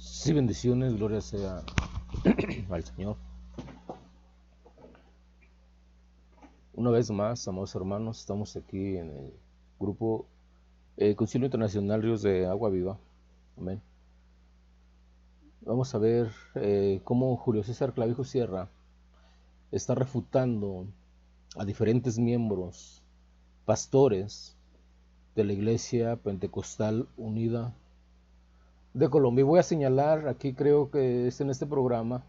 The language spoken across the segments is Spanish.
Sí, bendiciones, gloria sea al Señor. Una vez más, amados hermanos, estamos aquí en el grupo Concilio Internacional Ríos de Agua Viva. Amén. Vamos a ver cómo Julio César Clavijo Sierra está refutando a diferentes miembros, pastores de la Iglesia Pentecostal Unida de Colombia. Y voy a señalar aquí, creo que es en este programa,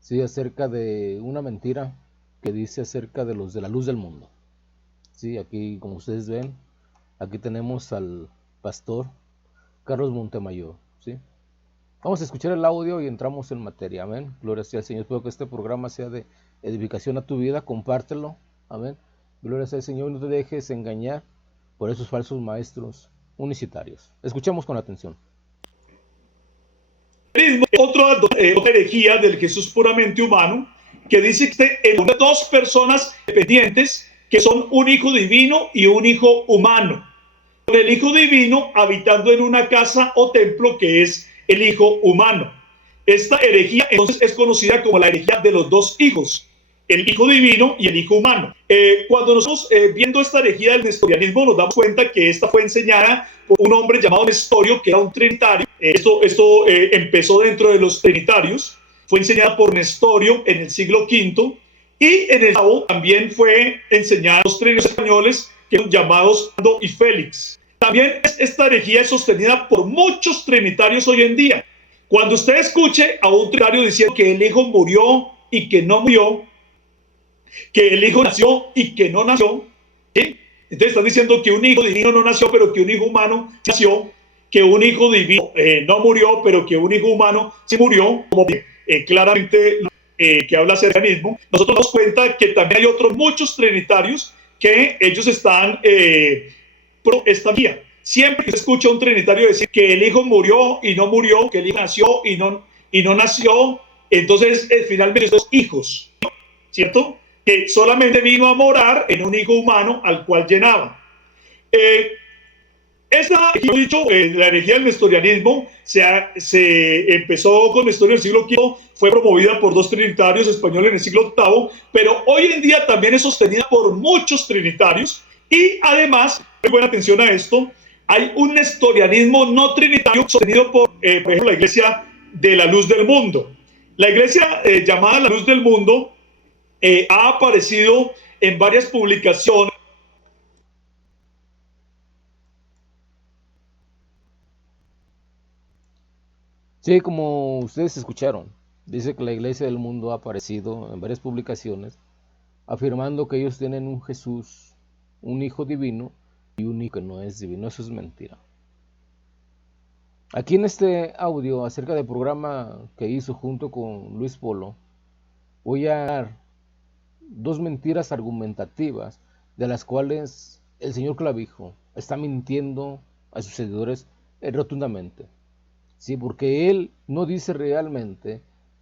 sí, acerca de una mentira que dice acerca de los de la luz del mundo. Sí, aquí como ustedes ven, aquí tenemos al pastor Carlos Montemayor. ¿Sí? Vamos a escuchar el audio y entramos en materia. Amén. Gloria sea al Señor. Espero que este programa sea de edificación a tu vida. Compártelo. Amén. Gloria sea al Señor. No te dejes engañar por esos falsos maestros unicitarios. Escuchemos con atención. Otra herejía del Jesús puramente humano, que dice que en dos personas dependientes que son un hijo divino y un hijo humano, con el hijo divino habitando en una casa o templo que es el hijo humano. Esta herejía entonces es conocida como la herejía de los dos hijos, el hijo divino y el hijo humano. Cuando nosotros viendo esta herejía del nestorianismo nos damos cuenta que esta fue enseñada por un hombre llamado Nestorio, que era un trinitario. Esto empezó dentro de los trinitarios, fue enseñada por Nestorio en el siglo V, y en el octavo también fue enseñada a los trinitarios españoles, que eran llamados Fernando y Félix. También esta herejía es sostenida por muchos trinitarios hoy en día. Cuando usted escuche a un trinitario diciendo que el hijo murió y que no murió, que el hijo nació y que no nació, ¿sí? Entonces están diciendo que un hijo divino no nació, pero que un hijo humano nació, que un hijo divino no murió, pero que un hijo humano sí murió, como claramente que habla acerca del mismo. Nosotros nos damos cuenta que también hay otros muchos trinitarios que ellos están pro esta vía. Siempre que se escucha a un trinitario decir que el hijo murió y no murió, que el hijo nació y no nació, entonces finalmente son hijos, ¿cierto? Que solamente vino a morar en un hijo humano al cual llenaba. La herejía del nestorianismo se empezó con Nestorio en el siglo V, fue promovida por dos trinitarios españoles en el siglo VIII, pero hoy en día también es sostenida por muchos trinitarios, y además, muy buena atención a esto, hay un nestorianismo no trinitario sostenido por ejemplo, la Iglesia de la Luz del Mundo. La iglesia llamada la Luz del Mundo ha aparecido en varias publicaciones. Sí, como ustedes escucharon, dice que la Iglesia del Mundo ha aparecido en varias publicaciones afirmando que ellos tienen un Jesús, un Hijo divino y un Hijo que no es divino. Eso es mentira. Aquí en este audio acerca del programa que hizo junto con Luis Polo, voy a dar dos mentiras argumentativas de las cuales el señor Clavijo está mintiendo a sus seguidores rotundamente. Sí, porque él no dice realmente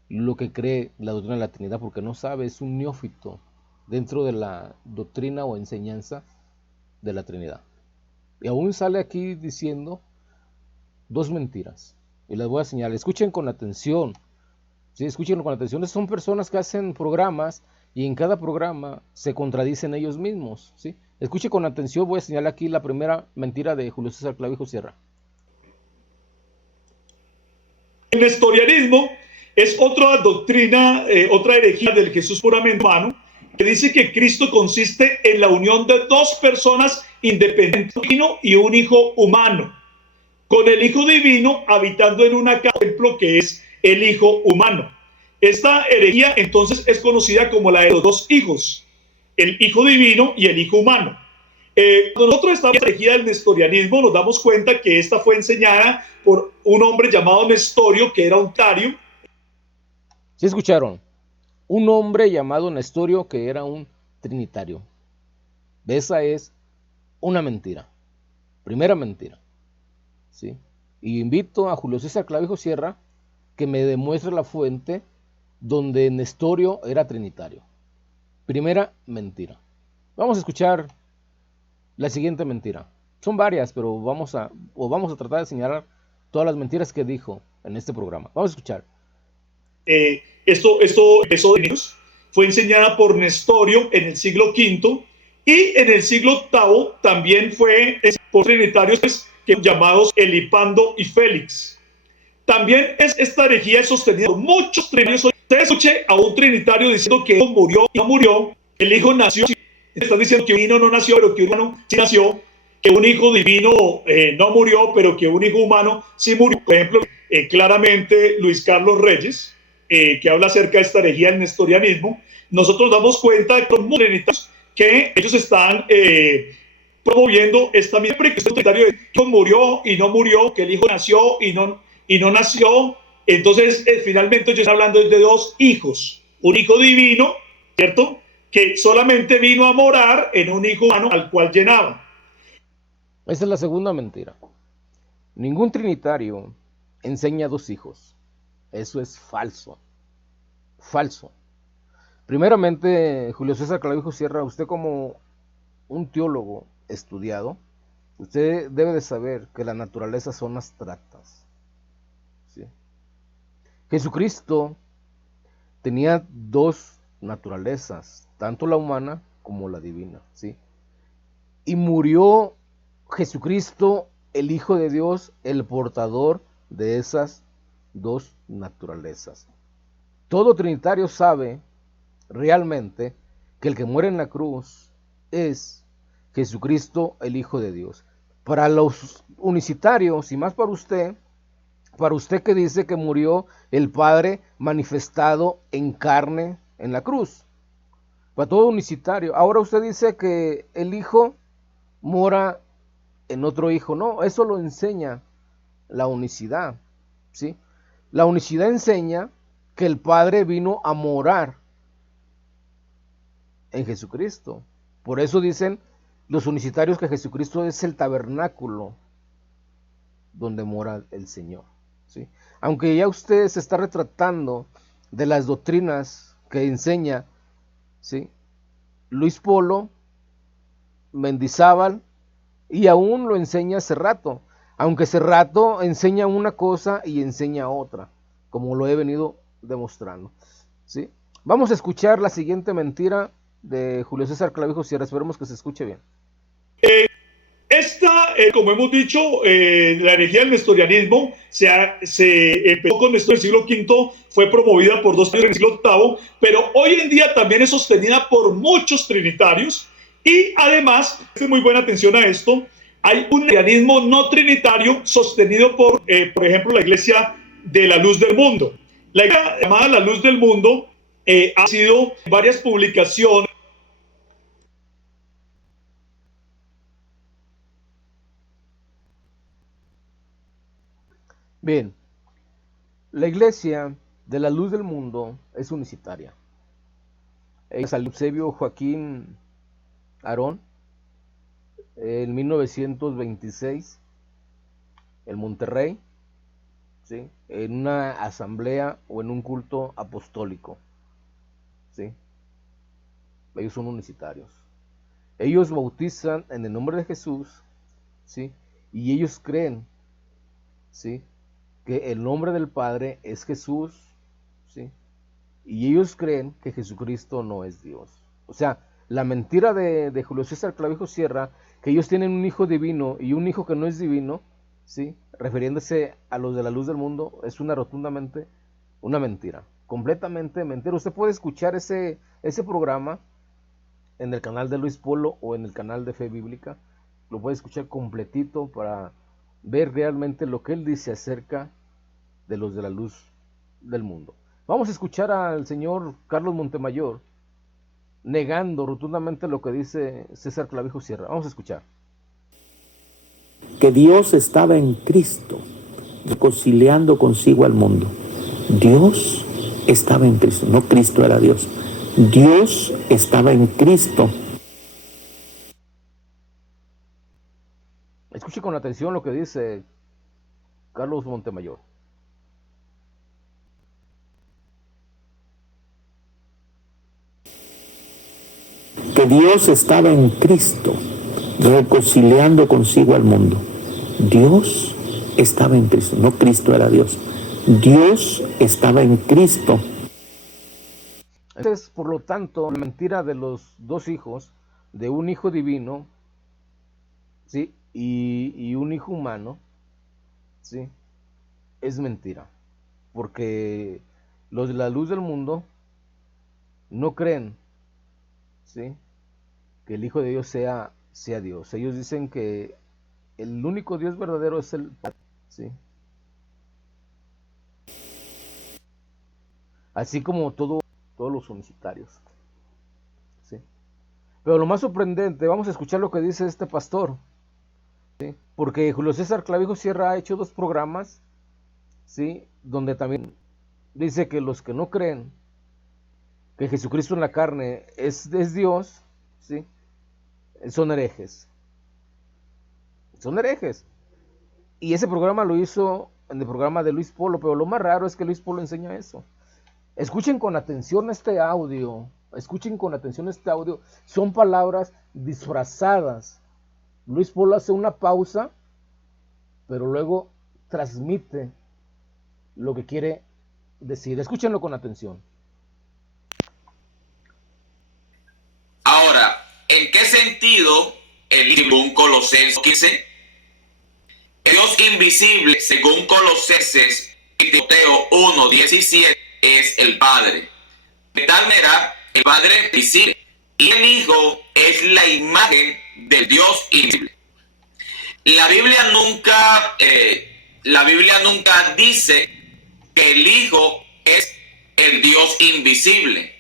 lo que cree la doctrina de la Trinidad, porque no sabe, es un neófito dentro de la doctrina o enseñanza de la Trinidad. Y aún sale aquí diciendo dos mentiras. Y les voy a señalar, escuchen con atención. Sí, escuchen con atención. Son personas que hacen programas y en cada programa se contradicen ellos mismos. ¿Sí? Escuchen con atención, voy a señalar aquí la primera mentira de Julio César Clavijo Sierra. El nestorianismo es otra doctrina, otra herejía del Jesús puramente humano, que dice que Cristo consiste en la unión de dos personas independientes, un divino y un hijo humano, con el hijo divino habitando en una casa templo que es el hijo humano. Esta herejía entonces es conocida como la de los dos hijos, el hijo divino y el hijo humano. Cuando nosotros estamos en la herejía del nestorianismo, nos damos cuenta que esta fue enseñada por un hombre llamado Nestorio, que era un tario. ¿Sí escucharon? Un hombre llamado Nestorio que era un trinitario. Esa es una mentira. Primera mentira. ¿Sí? Y invito a Julio César Clavijo Sierra que me demuestre la fuente donde Nestorio era trinitario. Primera mentira. Vamos a escuchar la siguiente mentira. Son varias, pero vamos a tratar de señalar todas las mentiras que dijo en este programa. Vamos a escuchar. Eso de niños fue enseñada por Nestorio en el siglo V y en el siglo VIII también fue por trinitarios llamados Elipando y Félix. También esta herejía es sostenida por muchos trinitarios. Usted escuche a un trinitario diciendo que el hijo murió y no murió, el hijo nació. Están diciendo que un hijo no nació, pero que un humano sí nació, que un hijo divino no murió, pero que un hijo humano sí murió. Por ejemplo, claramente Luis Carlos Reyes, que habla acerca de esta herejía del nestorianismo, nosotros damos cuenta de los trinitarios que ellos están promoviendo esta misma que el trinitario de hijo murió y no murió, que el hijo nació y no nació. Entonces, finalmente ellos están hablando de dos hijos, un hijo divino, ¿cierto?, que solamente vino a morar en un hijo humano al cual llenaba. Esa es la segunda mentira. Ningún trinitario enseña dos hijos. Eso es falso. Falso. Primeramente, Julio César Clavijo Sierra, usted como un teólogo estudiado, usted debe de saber que las naturalezas son abstractas. ¿Sí? Jesucristo tenía dos naturalezas, tanto la humana como la divina, ¿sí? Y murió Jesucristo, el Hijo de Dios, el portador de esas dos naturalezas. Todo trinitario sabe realmente que el que muere en la cruz es Jesucristo, el Hijo de Dios. Para los unicitarios, y más para usted que dice que murió el Padre manifestado en carne en la cruz. Para todo unicitario. Ahora usted dice que el Hijo mora en otro hijo. No, eso lo enseña la unicidad, ¿sí? La unicidad enseña que el Padre vino a morar en Jesucristo. Por eso dicen los unicitarios que Jesucristo es el tabernáculo donde mora el Señor, ¿sí? Aunque ya usted se está retratando de las doctrinas que enseña, ¿sí?, Luis Polo, Mendizábal, y aún lo enseña Cerrato, aunque Cerrato enseña una cosa y enseña otra, como lo he venido demostrando, ¿sí? Vamos a escuchar la siguiente mentira de Julio César Clavijo Sierra, esperemos que se escuche bien. Como hemos dicho, la herejía del nestorianismo se empezó con Nestor en el siglo V, fue promovida por dos en el siglo VIII, pero hoy en día también es sostenida por muchos trinitarios y además, presten muy buena atención a esto, hay un nestorianismo no trinitario sostenido por ejemplo, la Iglesia de la Luz del Mundo. La iglesia llamada La Luz del Mundo ha sido varias publicaciones. Bien, la Iglesia de la Luz del Mundo es unicitaria. Es San Eusebio Joaquín Aarón, en 1926, en Monterrey, ¿sí?, en una asamblea o en un culto apostólico, ¿sí? Ellos son unicitarios. Ellos bautizan en el nombre de Jesús, ¿sí?, y ellos creen, ¿sí?, que el nombre del Padre es Jesús, ¿sí?, y ellos creen que Jesucristo no es Dios. O sea, la mentira de Julio César Clavijo Sierra, que ellos tienen un hijo divino y un hijo que no es divino, ¿sí?, refiriéndose a los de la Luz del Mundo, es rotundamente una mentira, completamente mentira. Usted puede escuchar ese programa en el canal de Luis Polo o en el canal de Fe Bíblica, lo puede escuchar completito para ver realmente lo que él dice acerca de los de la Luz del Mundo. Vamos a escuchar al señor Carlos Montemayor negando rotundamente lo que dice César Clavijo Sierra. Vamos a escuchar. Que Dios estaba en Cristo, reconciliando consigo al mundo. Dios estaba en Cristo, no Cristo era Dios. Dios estaba en Cristo. Escuche con atención lo que dice Carlos Montemayor. Que Dios estaba en Cristo, reconciliando consigo al mundo. Dios estaba en Cristo, no Cristo era Dios. Dios estaba en Cristo. Entonces, por lo tanto, la mentira de los dos hijos, de un hijo divino, ¿sí? y un hijo humano, ¿sí? es mentira. Porque los de la luz del mundo no creen, ¿sí? que el Hijo de Dios sea Dios. Ellos dicen que el único Dios verdadero es el Padre, ¿sí? Así como todos los unicitarios, ¿sí? Pero lo más sorprendente, vamos a escuchar lo que dice este pastor, ¿sí? Porque Julio César Clavijo Sierra ha hecho 2 programas, ¿sí? donde también dice que los que no creen que Jesucristo en la carne es Dios, ¿sí? son herejes. Son herejes. Y ese programa lo hizo en el programa de Luis Polo, pero lo más raro es que Luis Polo enseña eso. Escuchen con atención este audio. Escuchen con atención este audio. Son palabras disfrazadas. Luis Polo hace una pausa, pero luego transmite lo que quiere decir. Escúchenlo con atención. Ahora, ¿en qué sentido según Colosenses 15? Dios invisible, según Colosenses y Timoteo 1:17, es el Padre. De tal manera, el Padre es visible y el Hijo es la imagen del Dios invisible. La Biblia nunca dice que el Hijo es el Dios invisible.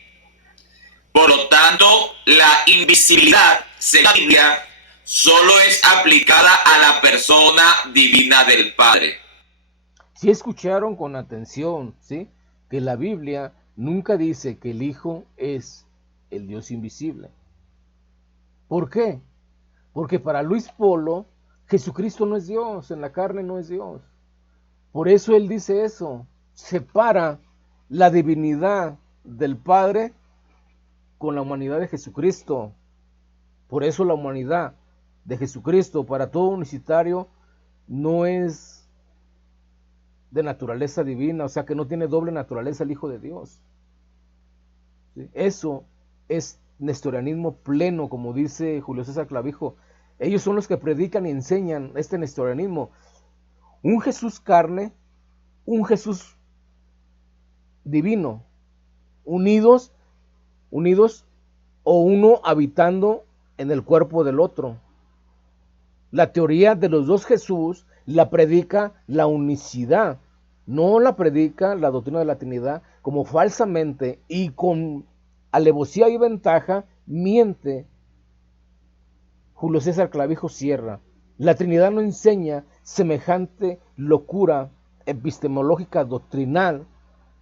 Por lo tanto, la invisibilidad, según la Biblia, solo es aplicada a la persona divina del Padre. Si escucharon con atención, ¿sí? que la Biblia nunca dice que el Hijo es el Dios invisible. ¿Por qué? Porque para Luis Polo, Jesucristo no es Dios, en la carne no es Dios. Por eso él dice eso, separa la divinidad del Padre con la humanidad de Jesucristo. Por eso la humanidad de Jesucristo para todo unicitario no es de naturaleza divina, o sea que no tiene doble naturaleza el Hijo de Dios. ¿Sí? Eso es nestorianismo pleno, como dice Julio César Clavijo. Ellos son los que predican y enseñan este nestorianismo. Un Jesús carne, un Jesús divino, unidos o uno habitando en el cuerpo del otro. La teoría de los dos Jesús la predica la unicidad, no la predica la doctrina de la Trinidad, como falsamente y con alevosía y ventaja miente Julio César Clavijo Sierra. La Trinidad no enseña semejante locura epistemológica doctrinal,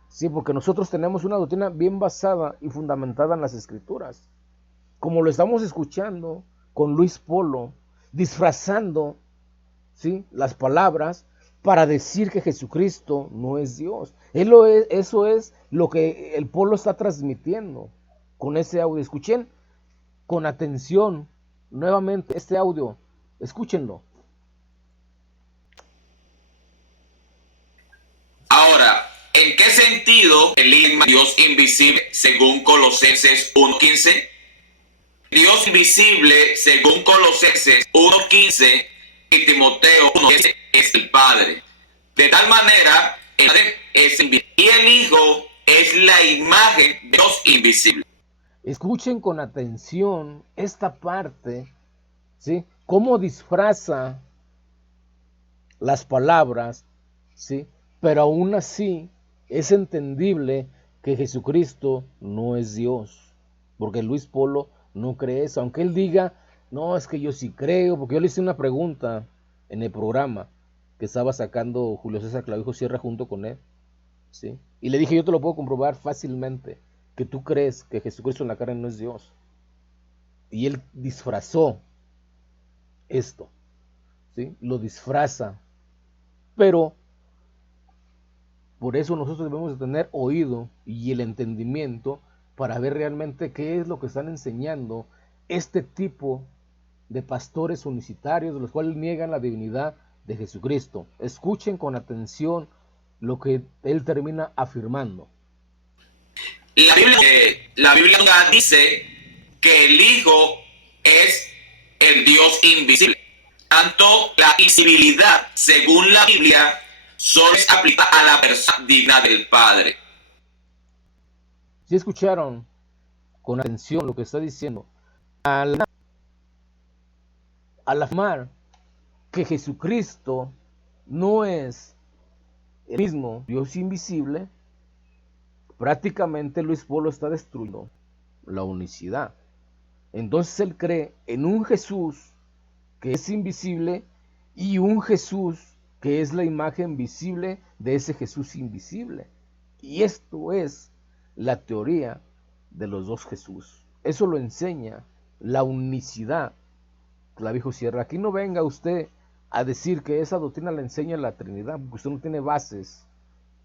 sí, porque nosotros tenemos una doctrina bien basada y fundamentada en las Escrituras, como lo estamos escuchando con Luis Polo, disfrazando, ¿sí? las palabras para decir que Jesucristo no es Dios. Eso es lo que el Polo está transmitiendo con ese audio. Escuchen con atención nuevamente este audio, escúchenlo. Ahora, ¿en qué sentido el Dios invisible, según Colosenses 1:15? Dios invisible, según Colosenses 1:15 y Timoteo 1:10, es el Padre. De tal manera, el Padre es invisible y el Hijo es la imagen de Dios invisible. Escuchen con atención esta parte, ¿sí? Cómo disfraza las palabras, ¿sí? Pero aún así es entendible que Jesucristo no es Dios, porque Luis Polo no cree eso, aunque él diga, no, es que yo sí creo, porque yo le hice una pregunta en el programa que estaba sacando Julio César Clavijo Sierra junto con él, ¿sí? Y le dije, yo te lo puedo comprobar fácilmente, que tú crees que Jesucristo en la carne no es Dios. Y él disfrazó esto, ¿sí? Lo disfraza, pero por eso nosotros debemos de tener oído y el entendimiento para ver realmente qué es lo que están enseñando este tipo de pastores unicitarios, de los cuales niegan la divinidad de Jesucristo. Escuchen con atención lo que él termina afirmando. La Biblia dice que el Hijo es el Dios invisible. Tanto la invisibilidad, según la Biblia, solo se aplica a la persona digna del Padre. Si escucharon con atención lo que está diciendo, al afirmar que Jesucristo no es el mismo Dios invisible, prácticamente Luis Polo está destruyendo la unicidad. Entonces él cree en un Jesús que es invisible y un Jesús que es la imagen visible de ese Jesús invisible. Y esto es la teoría de los dos Jesús. Eso lo enseña la unicidad. Clavijo Sierra, aquí no venga usted a decir que esa doctrina le enseña la Trinidad, porque usted no tiene bases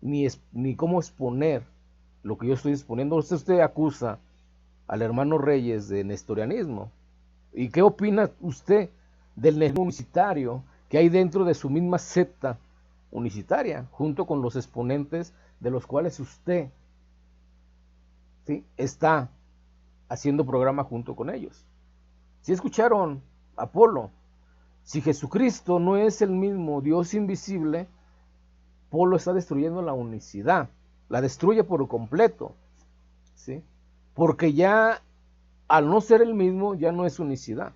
ni cómo exponer lo que yo estoy exponiendo. Usted acusa al hermano Reyes de nestorianismo. ¿Y qué opina usted del nestorianismo unicitario que hay dentro de su misma secta unicitaria, junto con los exponentes de los cuales usted, ¿sí?, está haciendo programa junto con ellos? Si escucharon Apolo, si Jesucristo no es el mismo Dios invisible, Polo está destruyendo la unicidad, la destruye por completo, ¿sí? Porque ya al no ser el mismo, ya no es unicidad,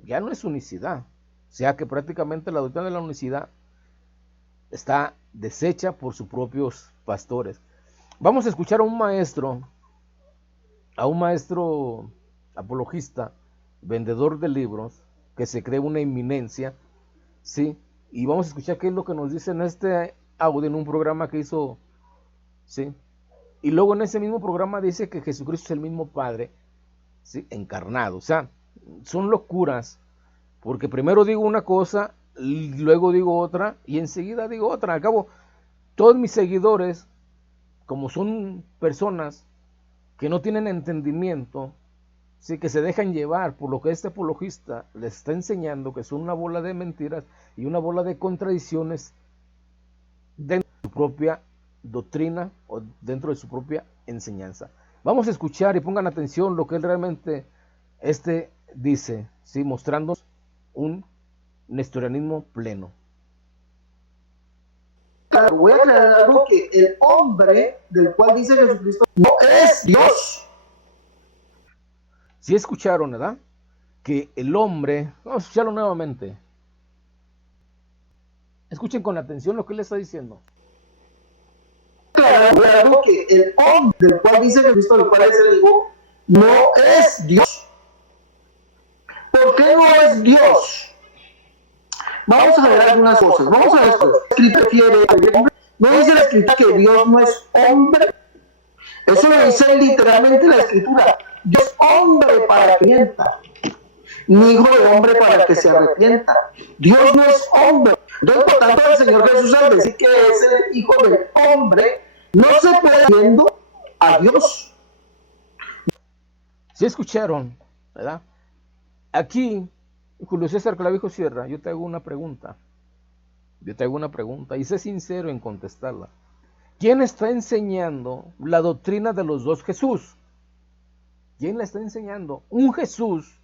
o sea que prácticamente la doctrina de la unicidad está deshecha por sus propios pastores. Vamos a escuchar a un maestro apologista, vendedor de libros, que se cree una eminencia, ¿sí? Y vamos a escuchar qué es lo que nos dice en este audio, en un programa que hizo, ¿sí? Y luego en ese mismo programa dice que Jesucristo es el mismo Padre, ¿sí?, encarnado. O sea, son locuras, porque primero digo una cosa, luego digo otra, y enseguida digo otra. Al cabo, todos mis seguidores, como son personas que no tienen entendimiento, sí, que se dejan llevar por lo que este apologista les está enseñando, que son una bola de mentiras y una bola de contradicciones dentro de su propia doctrina o dentro de su propia enseñanza. Vamos a escuchar y pongan atención lo que él realmente dice, ¿sí?, mostrándonos un nestorianismo pleno. Claro, voy a aclarar algo, que el hombre del cual dice Jesucristo no es Dios. Si escucharon, ¿verdad? Que el hombre, vamos a escucharlo nuevamente. Escuchen con atención lo que él está diciendo. Claro, voy a aclarar algo, que el hombre del cual dice Jesucristo, del cual es el Hijo, no es Dios. ¿Por qué no es Dios? Vamos a ver algunas cosas. Vamos a ver esto. La escritura refiere al hombre. No dice la escritura que Dios no es hombre. Eso lo dice literalmente la escritura. Dios es hombre para que mienta, ni hijo de hombre para que se arrepienta. Dios no es hombre. Entonces, por tanto, el Señor Jesús, al decir que es el hijo del hombre, no se puede viendo a Dios. Si escucharon, ¿verdad? Aquí, Julio César Clavijo Sierra, yo te hago una pregunta. Y sé sincero en contestarla. ¿Quién está enseñando la doctrina de los dos Jesús? ¿Quién la está enseñando? Un Jesús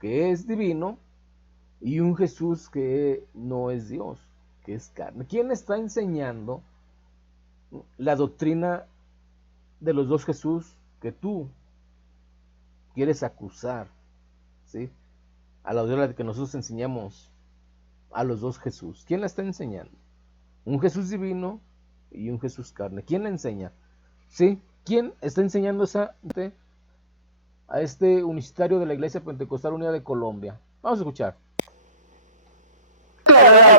que es divino y un Jesús que no es Dios, que es carne. ¿Quién está enseñando la doctrina de los dos Jesús que tú quieres acusar, ¿sí?, a la hora de que nosotros enseñamos a los dos Jesús? ¿Quién la está enseñando? Un Jesús divino y un Jesús carne. ¿Quién la enseña? ¿Sí? ¿Quién está enseñando a este unicitario de la Iglesia Pentecostal Unida de Colombia? Vamos a escuchar.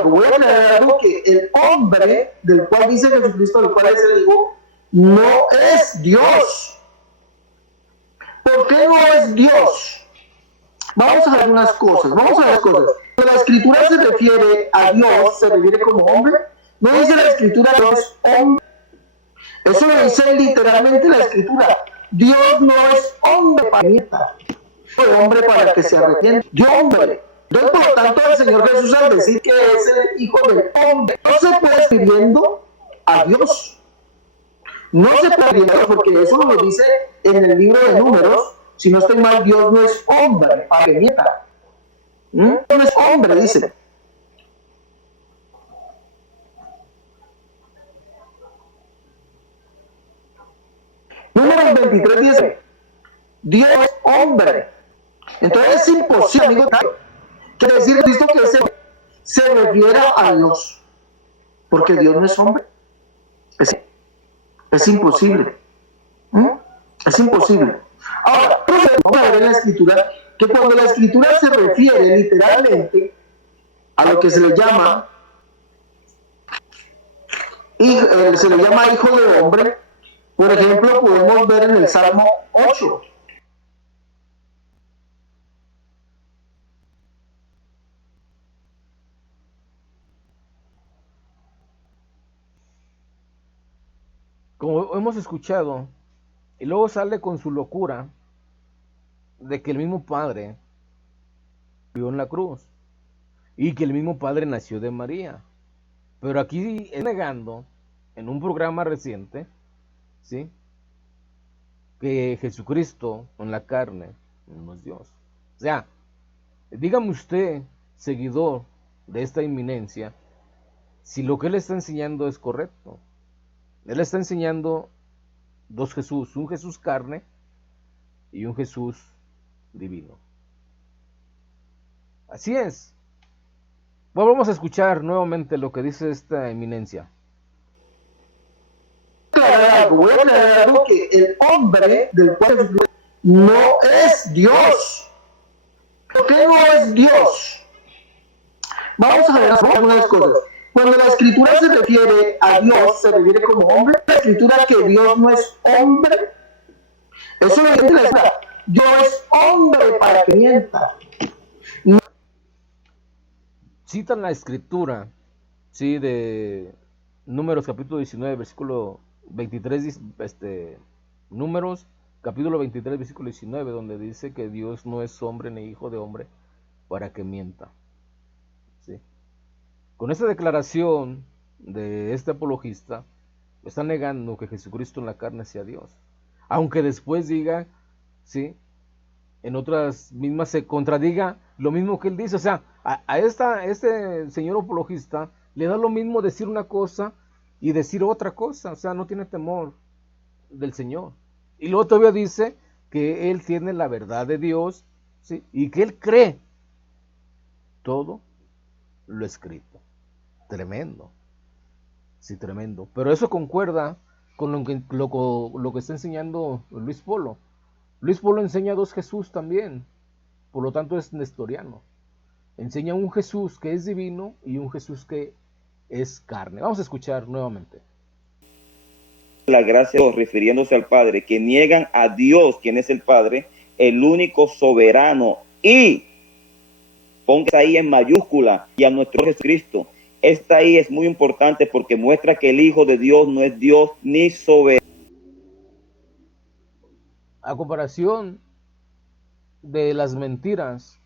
Voy a aclarar algo, que el hombre del cual dice Jesucristo, del cual es el Hijo, no es Dios. ¿Por qué no es Dios? Vamos a ver unas cosas. Cuando la escritura se refiere a Dios, se refiere como hombre. No dice la escritura Dios es hombre. Eso lo dice literalmente la escritura. Dios no es hombre para que mienta, fue hombre para que se arrepienta. Dios hombre. Entonces, por lo tanto, el Señor Jesús, al decir que es el hijo del hombre, no se puede escribiendo a Dios. No se puede Dios, porque eso lo dice en el libro de Números. Si no estoy mal, Dios no es hombre para que mienta. No es hombre, dice. Números 23 dice, Dios es hombre. Entonces es imposible, amigo, que decir Cristo que se refiera a Dios, porque Dios no es hombre. Es imposible. Es imposible. Ahora, vamos a ver en la Escritura que cuando la Escritura se refiere literalmente a lo que se le llama hijo de hombre, por ejemplo, podemos ver en el Salmo 8. Como hemos escuchado, y luego sale con su locura de que el mismo Padre murió en la cruz y que el mismo Padre nació de María. Pero aquí es negando, en un programa reciente, ¿sí?, que Jesucristo en la carne no es Dios. O sea, dígame usted, seguidor de esta inminencia, si lo que él está enseñando es correcto. Él está enseñando dos Jesús, un Jesús carne y un Jesús divino. Así es. Bueno, vamos a escuchar nuevamente lo que dice esta eminencia. Voy a aclarar algo, que el hombre del cual no es Dios. ¿Por qué no es Dios? Vamos a ver algunas cosas. Cuando la Escritura se refiere a Dios, se refiere como hombre. La Escritura que Dios no es hombre. Eso lo dice la Escritura. Dios es hombre para que mienta. No. Citan la Escritura, sí, de Números capítulo 19, versículo 23, Números capítulo 23, versículo 19, donde dice que Dios no es hombre ni hijo de hombre para que mienta. ¿Sí? Con esta declaración de este apologista, está negando que Jesucristo en la carne sea Dios. Aunque después diga, ¿sí?, en otras mismas se contradiga lo mismo que él dice. O sea, a este señor apologista le da lo mismo decir una cosa y decir otra cosa. O sea, no tiene temor del Señor. Y luego todavía dice que él tiene la verdad de Dios, ¿sí?, y que él cree todo lo escrito. Tremendo. Sí, tremendo. Pero eso concuerda con lo que está enseñando Luis Polo. Luis Polo enseña dos Jesús también. Por lo tanto es nestoriano. Enseña un Jesús que es divino y un Jesús que es carne. Vamos a escuchar nuevamente. La gracia, refiriéndose al Padre, que niegan a Dios, quien es el Padre, el único soberano, y ponga ahí en mayúscula, y a nuestro Jesucristo. Esta ahí es muy importante porque muestra que el Hijo de Dios no es Dios ni soberano. A comparación de las mentiras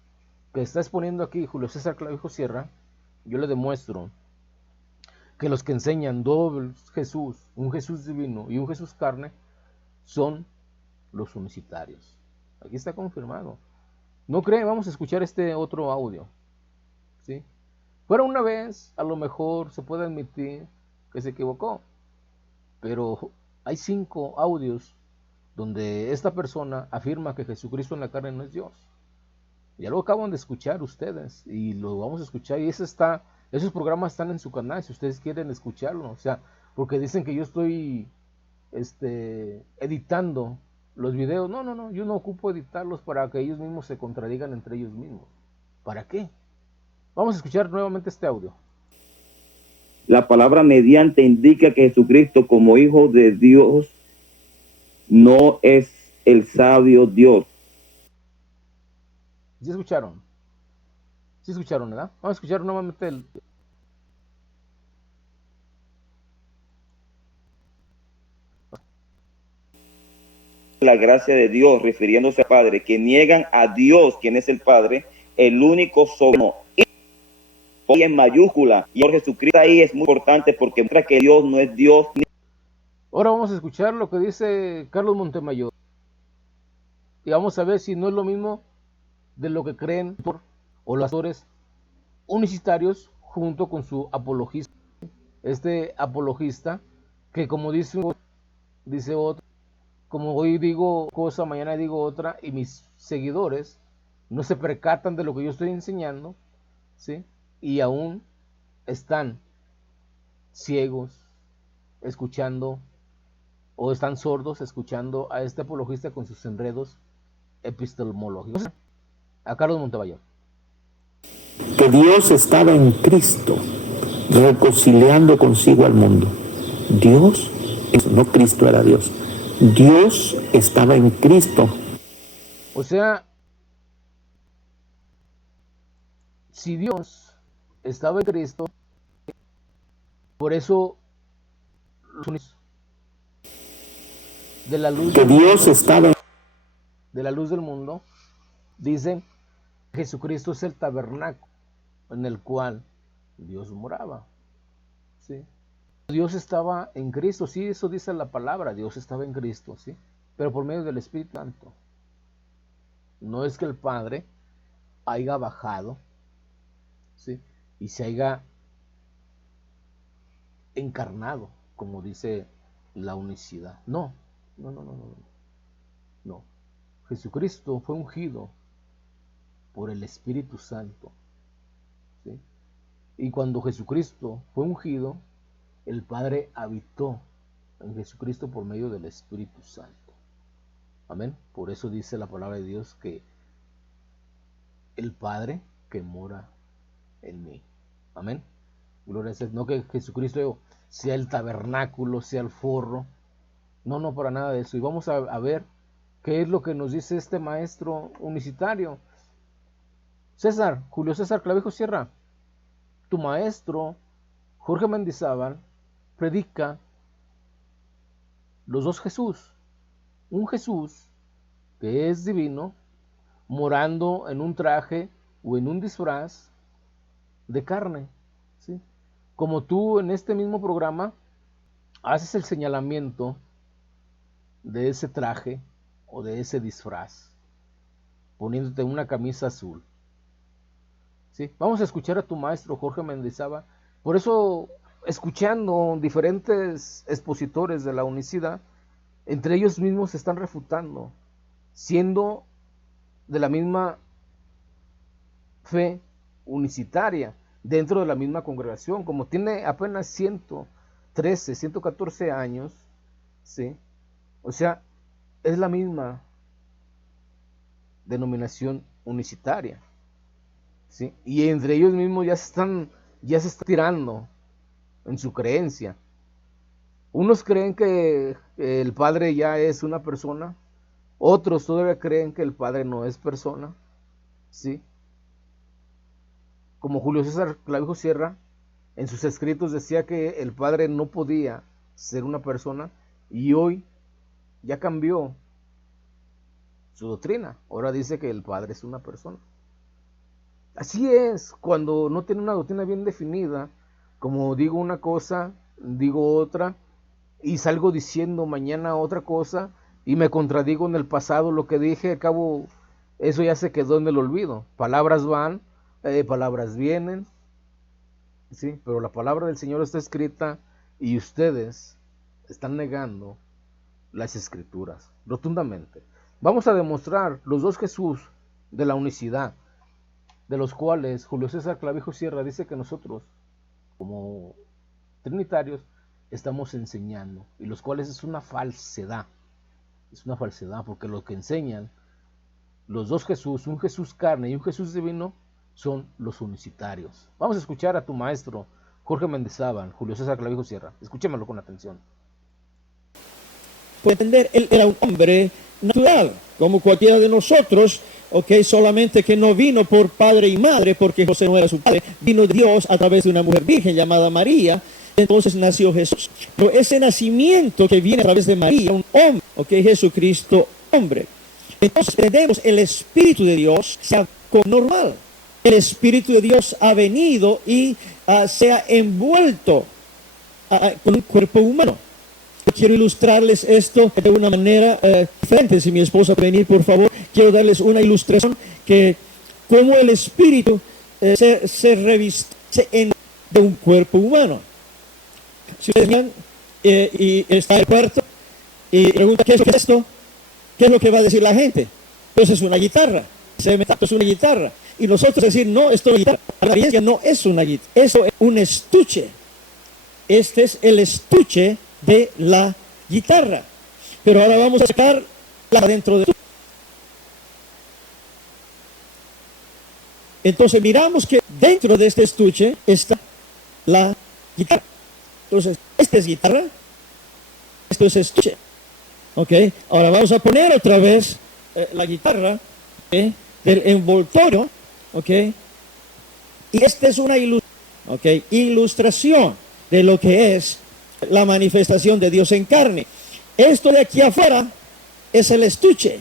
que está exponiendo aquí Julio César Clavijo Sierra, yo le demuestro que los que enseñan doble Jesús, un Jesús divino y un Jesús carne, son los unicitarios. Aquí está confirmado. ¿No creen? Vamos a escuchar este otro audio. ¿Sí? Fuera una vez, a lo mejor se puede admitir que se equivocó, pero hay 5 audios donde esta persona afirma que Jesucristo en la carne no es Dios. Ya lo acaban de escuchar ustedes y lo vamos a escuchar, y esos programas están en su canal si ustedes quieren escucharlo. O sea, porque dicen que yo estoy editando los videos. No, yo no ocupo editarlos para que ellos mismos se contradigan entre ellos mismos. ¿Para qué? Vamos a escuchar nuevamente este audio. La palabra mediante indica que Jesucristo, como Hijo de Dios, no es el sabio Dios. ¿Sí escucharon? ¿Sí escucharon, verdad? Vamos a escuchar nuevamente el... La gracia de Dios, refiriéndose al Padre, que niegan a Dios, quien es el Padre, el único soberano, Hoy en mayúscula. Y por Jesucristo ahí es muy importante porque muestra que Dios no es Dios. Ahora vamos a escuchar lo que dice Carlos Montemayor. Y vamos a ver si no es lo mismo de lo que creen o los pastores unicitarios junto con su apologista. Este apologista que, como dice otro, como hoy digo cosa, mañana digo otra, y mis seguidores no se percatan de lo que yo estoy enseñando, ¿sí? Y aún están ciegos escuchando, o están sordos escuchando a este apologista con sus enredos epistemológicos. A Carlos Montemayor. Que Dios estaba en Cristo, reconciliando consigo al mundo. Dios, no Cristo era Dios. Dios estaba en Cristo. O sea, si Dios estaba en Cristo, por eso de la luz que Dios estaba de la luz del mundo, dicen que Jesucristo es el tabernáculo en el cual Dios moraba, ¿sí? Dios estaba en Cristo, sí, eso dice la palabra, Dios estaba en Cristo, sí, pero por medio del Espíritu Santo. No es que el Padre haya bajado, ¿sí?, y se haya encarnado, como dice la unicidad. No. Jesucristo fue ungido por el Espíritu Santo, ¿sí? Y cuando Jesucristo fue ungido, el Padre habitó en Jesucristo por medio del Espíritu Santo. Amén. Por eso dice la palabra de Dios que el Padre que mora en mí. Amén. Gloria a Dios. No que Jesucristo sea el tabernáculo, sea el forro. No, para nada de eso. Y vamos a ver qué es lo que nos dice este maestro unicitario. Julio César Clavijo Sierra, tu maestro Jorge Mendizábal predica los dos Jesús. Un Jesús que es divino, morando en un traje o en un disfraz de carne, ¿sí? Como tú en este mismo programa haces el señalamiento de ese traje o de ese disfraz, poniéndote una camisa azul, ¿sí? Vamos a escuchar a tu maestro Jorge Mendizábal. Por eso, escuchando diferentes expositores de la unicidad, entre ellos mismos se están refutando, siendo de la misma fe unicitaria, dentro de la misma congregación, como tiene apenas 114 años, ¿sí? O sea, es la misma denominación unicitaria, ¿sí? Y entre ellos mismos ya se están tirando en su creencia. Unos creen que el Padre ya es una persona, otros todavía creen que el Padre no es persona, ¿sí? Como Julio César Clavijo Sierra, en sus escritos decía que el Padre no podía ser una persona, y hoy ya cambió su doctrina. Ahora dice que el Padre es una persona. Así es, cuando no tiene una doctrina bien definida, como digo una cosa, digo otra, y salgo diciendo mañana otra cosa, y me contradigo en el pasado lo que dije, al cabo eso ya se quedó en el olvido. Palabras van, palabras vienen, ¿sí? Pero la palabra del Señor está escrita y ustedes están negando las escrituras rotundamente. Vamos a demostrar los dos Jesús de la unicidad, de los cuales Julio César Clavijo Sierra dice que nosotros, como trinitarios, estamos enseñando, y los cuales es una falsedad, porque lo que enseñan los dos Jesús, un Jesús carne y un Jesús divino, son los unicitarios. Vamos a escuchar a tu maestro Jorge Mendizábal, Julio César Clavijo Sierra. Escúchamelo con atención. Puede entender, él era un hombre natural, como cualquiera de nosotros, solamente que no vino por padre y madre, porque José no era su padre, vino de Dios a través de una mujer virgen llamada María, entonces nació Jesús. Pero ese nacimiento que viene a través de María, un hombre, Jesucristo, hombre. Entonces tenemos el Espíritu de Dios, sea normal. el Espíritu de Dios ha venido y se ha envuelto con un cuerpo humano. Quiero ilustrarles esto de una manera diferente. Si mi esposa puede venir, por favor, quiero darles una ilustración que cómo el Espíritu se reviste de un cuerpo humano. Si ustedes miran y está el cuarto y pregunta ¿qué es esto? ¿Qué es lo que va a decir la gente? Pues es una guitarra. Se me es una guitarra. Y nosotros decir, no, esto es una guitarra. La evidencia no es una guitarra. Eso es un estuche. Este es el estuche de la guitarra. Pero ahora vamos a sacarla dentro de. Entonces miramos que dentro de este estuche está la guitarra. Entonces, esta es guitarra, esto es estuche. Ok, ahora vamos a poner otra vez la guitarra del envoltorio. Ok, y esta es una ilustración de lo que es la manifestación de Dios en carne. Esto de aquí afuera es el estuche.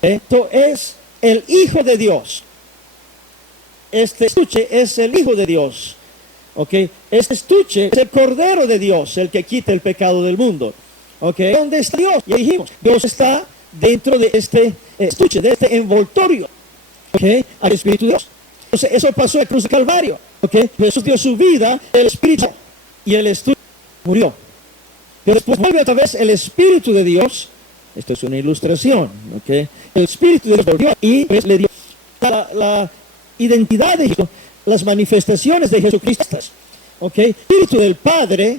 Esto es el Hijo de Dios. Este estuche es el Hijo de Dios. Okay. Este estuche es el Cordero de Dios, el que quita el pecado del mundo. Okay. ¿Dónde está Dios? Ya dijimos, Dios está dentro de este estuche, de este envoltorio. Okay. Al Espíritu de Dios. Entonces, eso pasó en la cruz de Calvario. Okay. Jesús dio su vida, el Espíritu, y el estuche murió. Pero después vuelve otra vez el Espíritu de Dios. Esto es una ilustración. Okay. El Espíritu de Dios volvió y pues, le dio la identidad de Dios, las manifestaciones de Jesucristo. Okay. El Espíritu del Padre,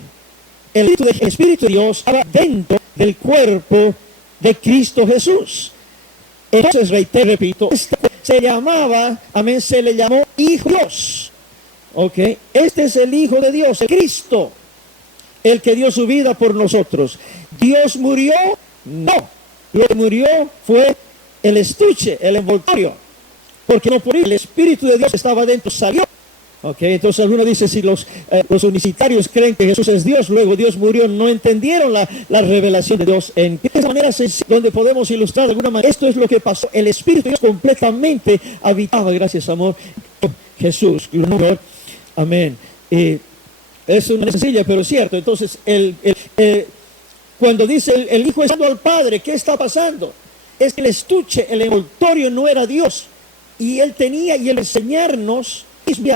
el Espíritu de Dios estaba dentro del cuerpo de Cristo Jesús. Entonces, repito, se llamaba, amén, se le llamó Hijo de Dios. Okay. Este es el Hijo de Dios, el Cristo, el que dio su vida por nosotros. ¿Dios murió? No. Lo que murió fue el estuche, el envoltorio. Porque no por el Espíritu de Dios estaba dentro, salió. Okay, entonces algunos dicen, si los unicitarios creen que Jesús es Dios, luego Dios murió, no entendieron la revelación de Dios. En esa manera sencilla, donde podemos ilustrar de alguna manera, esto es lo que pasó. El Espíritu de Dios completamente habitaba, gracias amor, Jesús. Amén. Es una sencilla, pero es cierto. Entonces, cuando dice el Hijo estando al Padre, ¿qué está pasando? Es que el estuche, el envoltorio no era Dios. Y Él tenía, y Él enseñarnos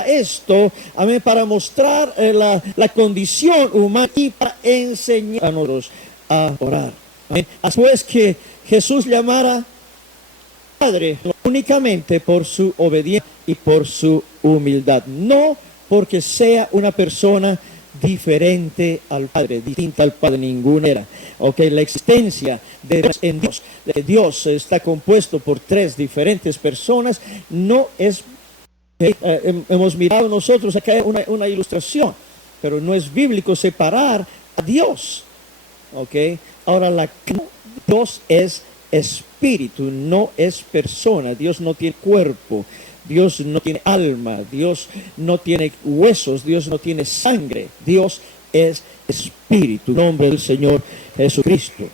esto, amén, para mostrar la condición humana y para enseñar a nosotros a orar. Amén. Después que Jesús llamara Padre únicamente por su obediencia y por su humildad, no porque sea una persona diferente al Padre, distinta al Padre, ninguna era. Okay, la existencia de Dios en Dios, Dios está compuesto por tres diferentes personas, no es. Hemos mirado nosotros acá una ilustración, pero no es bíblico separar a Dios. Okay, ahora Dios es espíritu, no es persona. Dios no tiene cuerpo, Dios no tiene alma, Dios no tiene huesos, Dios no tiene sangre. Dios es espíritu. En nombre del Señor Jesucristo.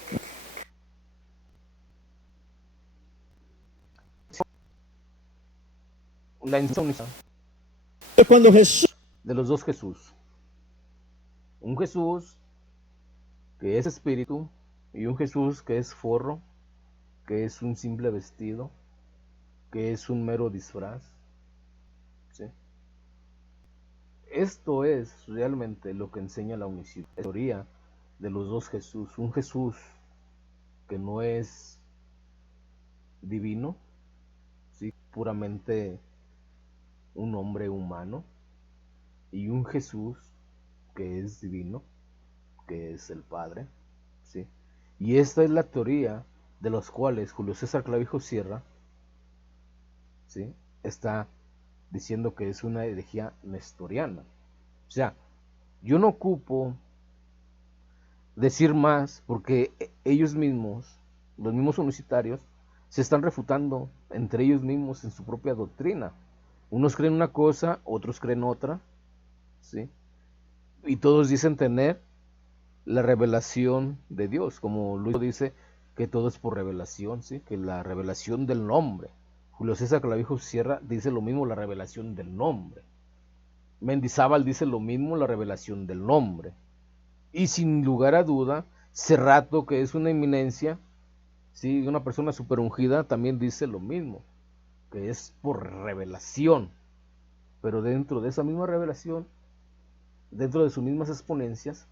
La insomnia Cuando Jesús de los dos Jesús. Un Jesús que es espíritu y un Jesús que es forro, que es un simple vestido, que es un mero disfraz. ¿Sí? Esto es realmente lo que enseña la teoría de los dos Jesús. Un Jesús que no es divino, ¿sí? Puramente un hombre humano, y un Jesús que es divino, que es el Padre, ¿sí? Y esta es la teoría de los cuales Julio César Clavijo Sierra, ¿sí?, está diciendo que es una herejía nestoriana. O sea, yo no ocupo decir más porque ellos mismos, los mismos unicitarios, se están refutando entre ellos mismos en su propia doctrina. Unos creen una cosa, otros creen otra, ¿sí? Y todos dicen tener la revelación de Dios, como Luis dice que todo es por revelación, ¿sí? Que la revelación del nombre, Julio César Clavijo Sierra dice lo mismo, la revelación del nombre. Mendizábal dice lo mismo, la revelación del nombre. Y sin lugar a duda, Cerrato, que es una eminencia, ¿sí?, una persona super ungida, también dice lo mismo, que es por revelación. Pero dentro de esa misma revelación, dentro de sus mismas exponencias,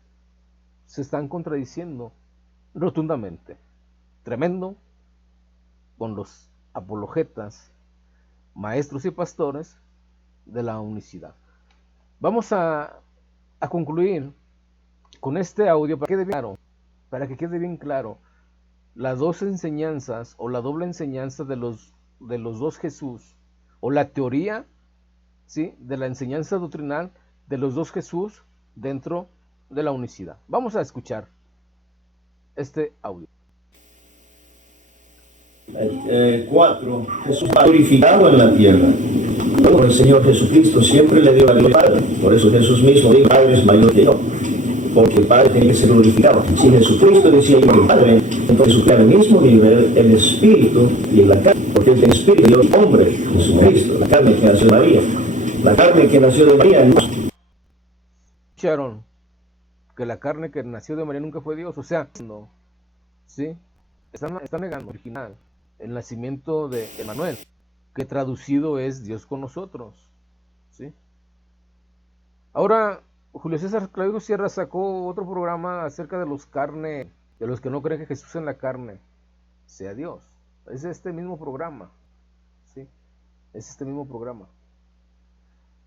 se están contradiciendo rotundamente. Tremendo con los apologetas, maestros y pastores de la unicidad. Vamos a concluir con este audio para que quede bien claro las dos enseñanzas o la doble enseñanza de los dos Jesús, o la teoría, ¿sí?, de la enseñanza doctrinal de los dos Jesús dentro de la unicidad. Vamos a escuchar este audio. 4. Jesús glorificado en la tierra. Luego el Señor Jesucristo siempre le dio la gloria al Padre. Por eso Jesús mismo dijo: Padre es mayor que yo, porque el Padre tiene que ser glorificado. Si Jesucristo decía yo el Padre, entonces supera al mismo nivel el Espíritu y la carne, porque el Espíritu Dios hombre, Jesucristo, la carne que nació de María. La carne que nació de María no. ¿Escucharon? Que la carne que nació de María nunca fue Dios. O sea, no, ¿sí? Están negando original el nacimiento de Emmanuel, que traducido es Dios con nosotros, ¿sí? Ahora, Julio César Clavijo Sierra sacó otro programa acerca de de los que no creen que Jesús en la carne sea Dios. Es este mismo programa, ¿sí? Es este mismo programa.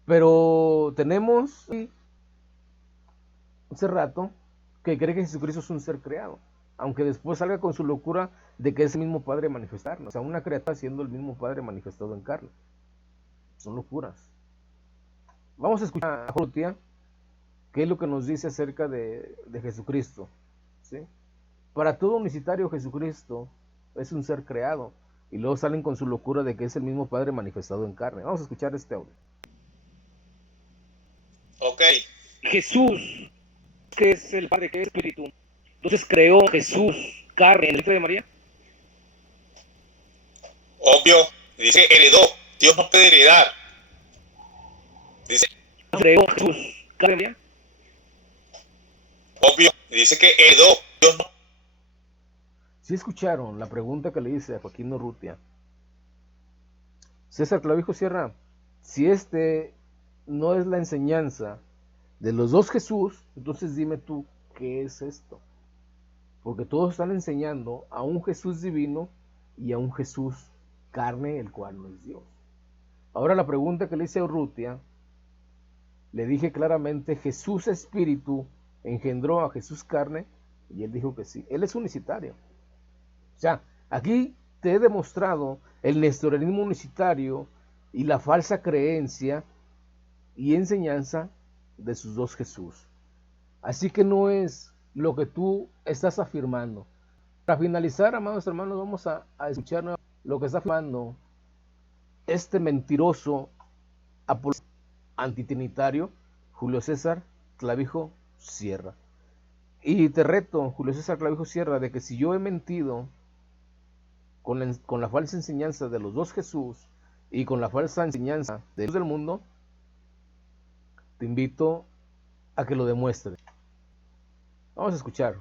Pero tenemos hace rato que cree que Jesucristo es un ser creado, aunque después salga con su locura de que es el mismo Padre manifestado. O sea, una criatura siendo el mismo Padre manifestado en carne. Son locuras. Vamos a escuchar a Rutia, qué es lo que nos dice acerca de Jesucristo, ¿sí? Para todo unicitario, Jesucristo es un ser creado, y luego salen con su locura de que es el mismo Padre manifestado en carne. Vamos a escuchar este audio. Ok. Jesús, que es el Padre, que es Espíritu, entonces creó Jesús carne en el vientre de María. Obvio, dice heredó. Dios no puede heredar. Dice creó Jesús carne en María. Obvio, dice que heredó. Dios no. ¿Sí escucharon la pregunta que le hice a Joaquín Urrutia? César Clavijo Sierra, si este no es la enseñanza de los dos Jesús, entonces dime tú, ¿qué es esto? Porque todos están enseñando a un Jesús divino y a un Jesús carne, el cual no es Dios. Ahora la pregunta que le hice a Urrutia, le dije claramente: Jesús Espíritu engendró a Jesús carne, y él dijo que sí. Él es unicitario. O sea, aquí te he demostrado el nestorianismo unicitario y la falsa creencia y enseñanza de sus dos Jesús. Así que no es lo que tú estás afirmando. Para finalizar, amados hermanos, vamos a escuchar lo que está afirmando este mentiroso antitrinitario Julio César Clavijo Sierra. Y te reto, Julio César Clavijo Sierra, de que si yo he mentido con la falsa enseñanza de los dos Jesús y con la falsa enseñanza de Dios del mundo, te invito a que lo demuestres. Vamos a escuchar.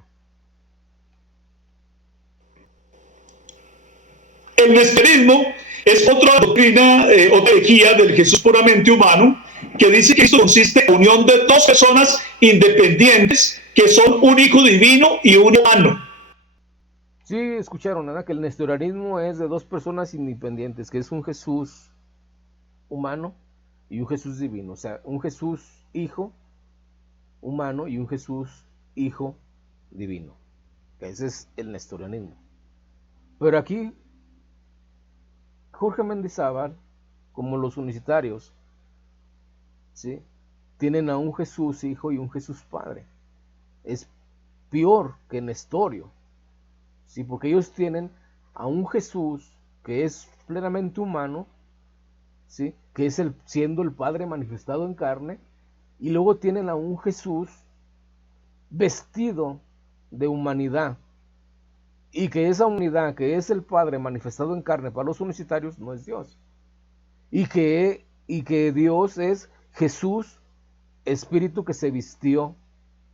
El nestorianismo es otra doctrina, otra herejía del Jesús puramente humano, que dice que esto consiste en la unión de dos personas independientes que son un hijo divino y un humano. Sí, escucharon, ¿verdad? Que el nestorianismo es de dos personas independientes, que es un Jesús humano y un Jesús divino. O sea, un Jesús hijo humano y un Jesús hijo divino. Ese es el nestorianismo. Pero aquí Jorge Mendizábal, como los unicitarios, ¿sí?, tienen a un Jesús hijo y un Jesús padre. Es peor que Nestorio, ¿sí?, porque ellos tienen a un Jesús que es plenamente humano, ¿sí?, que es siendo el Padre manifestado en carne, y luego tienen a un Jesús vestido de humanidad y que esa unidad que es el Padre manifestado en carne para los unicitarios no es Dios, y que Dios es Jesús, Espíritu que se vistió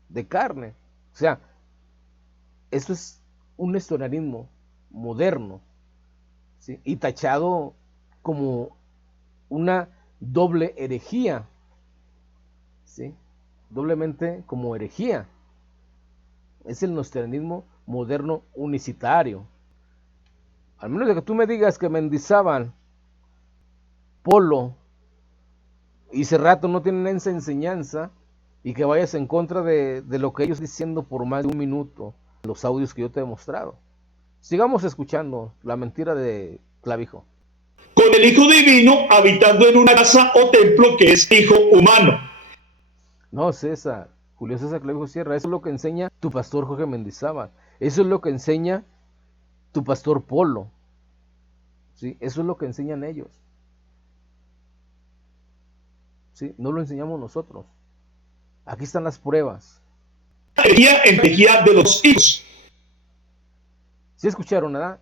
de carne. O sea, eso es un nestorianismo moderno, ¿sí? Y tachado como una doble herejía, ¿sí? Doblemente como herejía. Es el nestorianismo moderno unicitario. Al menos de que tú me digas que Mendizábal, Polo y Cerrato no tienen esa enseñanza, y que vayas en contra de lo que ellos diciendo por más de un minuto, los audios que yo te he mostrado. Sigamos escuchando la mentira de Clavijo. Con el Hijo Divino habitando en una casa o templo que es hijo humano. No, César, Julio César Clavijo Sierra, eso es lo que enseña tu pastor Jorge Mendizábal, eso es lo que enseña tu pastor Polo, ¿sí? Eso es lo que enseñan ellos, ¿sí? No lo enseñamos nosotros. Aquí están las pruebas. Herejía de los hijos. ¿Sí escucharon, verdad?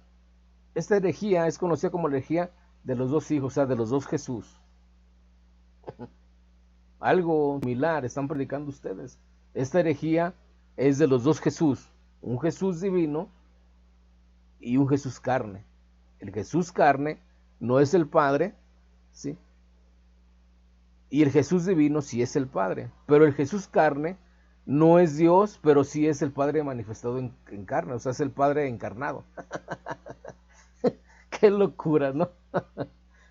Esta herejía es conocida como herejía de los dos hijos, o sea, de los dos Jesús. Algo similar están predicando ustedes. Esta herejía es de los dos Jesús, un Jesús divino y un Jesús carne. El Jesús carne no es el Padre, ¿sí? Y el Jesús divino sí es el Padre, pero el Jesús carne no es Dios, pero sí es el Padre manifestado en carne, o sea, es el Padre encarnado. Qué locura, ¿no?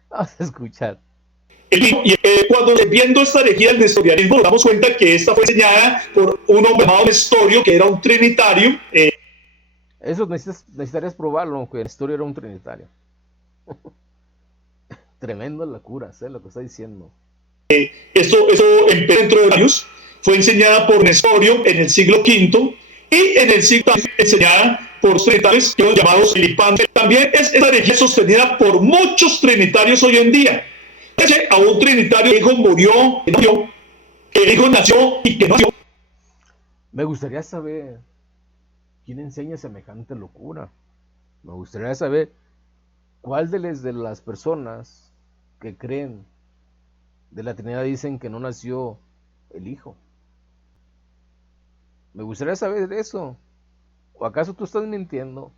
Vamos a escuchar. Cuando viendo esta herejía del nestorianismo, nos damos cuenta que esta fue enseñada por un hombre llamado Nestorio, que era un trinitario. Eso necesitarías probarlo, aunque Nestorio era un trinitario. Tremendo la cura, ¿sí? Lo que está diciendo. Esto empezó dentro de varios, fue enseñada por Nestorio en el siglo V, y en el siglo V enseñada por los trinitarios llamados filipantes. También es esta herejía sostenida por muchos trinitarios hoy en día. A un trinitario, el hijo murió, el hijo nació y que no nació. Me gustaría saber quién enseña semejante locura. Me gustaría saber cuál de las personas que creen de la Trinidad dicen que no nació el Hijo. Me gustaría saber eso. ¿O acaso tú estás mintiendo,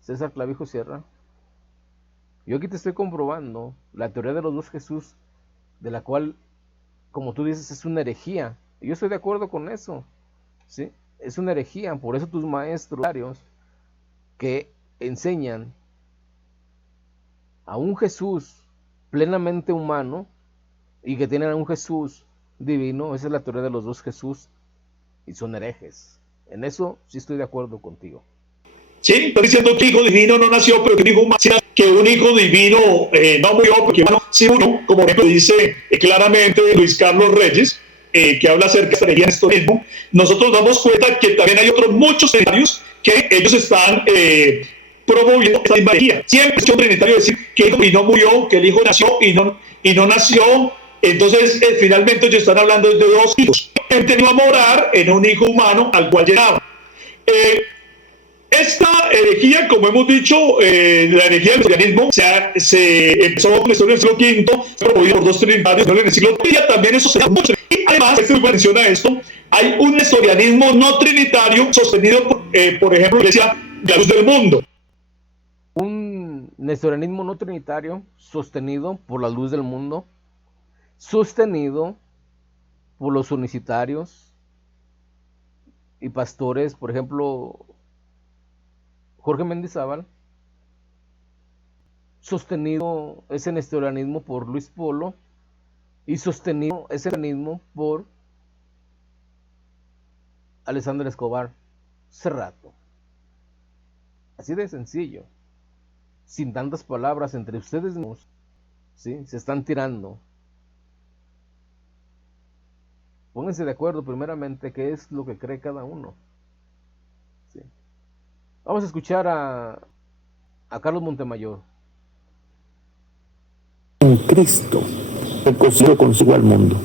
César Clavijo Sierra? Yo aquí te estoy comprobando la teoría de los dos Jesús, de la cual, como tú dices, es una herejía. Y yo estoy de acuerdo con eso, ¿sí? Es una herejía. Por eso tus maestros que enseñan a un Jesús plenamente humano y que tienen a un Jesús divino, esa es la teoría de los dos Jesús, y son herejes. En eso sí estoy de acuerdo contigo. Sí, está diciendo que el hijo divino no nació, pero que un hijo divino no murió, porque bueno, sí murió, como por ejemplo dice claramente Luis Carlos Reyes, que habla acerca de esta herejía nestorianismo. Nosotros damos cuenta que también hay otros muchos trinitarios que ellos están promoviendo esta misma herejía. Siempre es un trinitario decir que el hijo no murió, que el hijo nació y no nació. Entonces, finalmente ellos están hablando de dos hijos. Él tenía a morar en un hijo humano al cual llegaba. Esta herejía, como hemos dicho, la herejía del cristianismo se empezó con el siglo V, fue promovido por dos trinitarios en el siglo III, también eso se da mucho. Y además, menciona esto, hay un nestorianismo no trinitario sostenido por ejemplo, la Iglesia de la Luz del Mundo. Un nestorianismo no trinitario sostenido por la Luz del Mundo, sostenido por los unicitarios y pastores, por ejemplo, Jorge Mendizábal, sostenido ese nestorianismo por Luis Polo y sostenido ese nestorianismo por Alessandro Escobar Cerrato. Así de sencillo, sin tantas palabras entre ustedes mismos, ¿sí? Se están tirando. Pónganse de acuerdo primeramente qué es lo que cree cada uno. ¿Sí? Vamos a escuchar a Carlos Montemayor. En Cristo reconcilió consigo al mundo.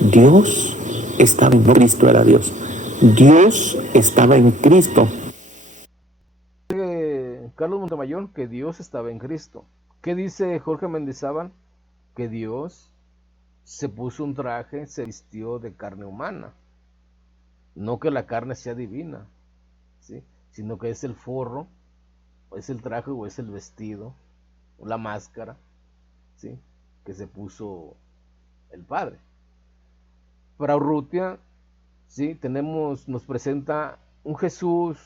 Dios estaba en Cristo, era Dios. Dios estaba en Cristo. Carlos Montemayor que Dios estaba en Cristo. ¿Qué dice Jorge Mendizábal? Que Dios se puso un traje, se vistió de carne humana. No que la carne sea divina, ¿sí? Sino que es el forro, o es el traje, o es el vestido, o la máscara, ¿sí? Que se puso el Padre. Para Urrutia, ¿sí? Nos presenta un Jesús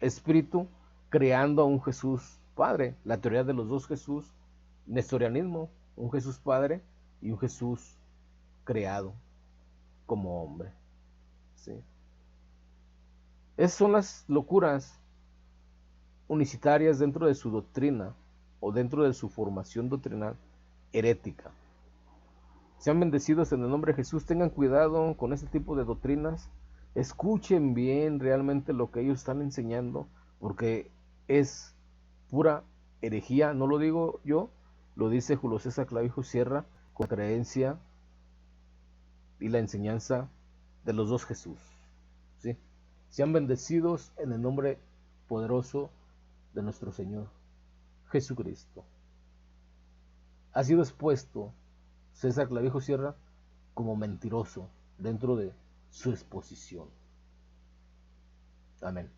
Espíritu creando a un Jesús Padre. La teoría de los dos Jesús, nestorianismo, un Jesús Padre y un Jesús creado como hombre, ¿sí? Esas son las locuras unicitarias dentro de su doctrina o dentro de su formación doctrinal herética. Sean bendecidos en el nombre de Jesús. Tengan cuidado con este tipo de doctrinas. Escuchen bien realmente lo que ellos están enseñando, porque es pura herejía. No lo digo yo, lo dice Julio César Clavijo Sierra, con creencia y la enseñanza de los dos Jesús, ¿sí? Sean bendecidos en el nombre poderoso de nuestro Señor Jesucristo. Ha sido expuesto César Clavijo Sierra como mentiroso dentro de su exposición. Amén.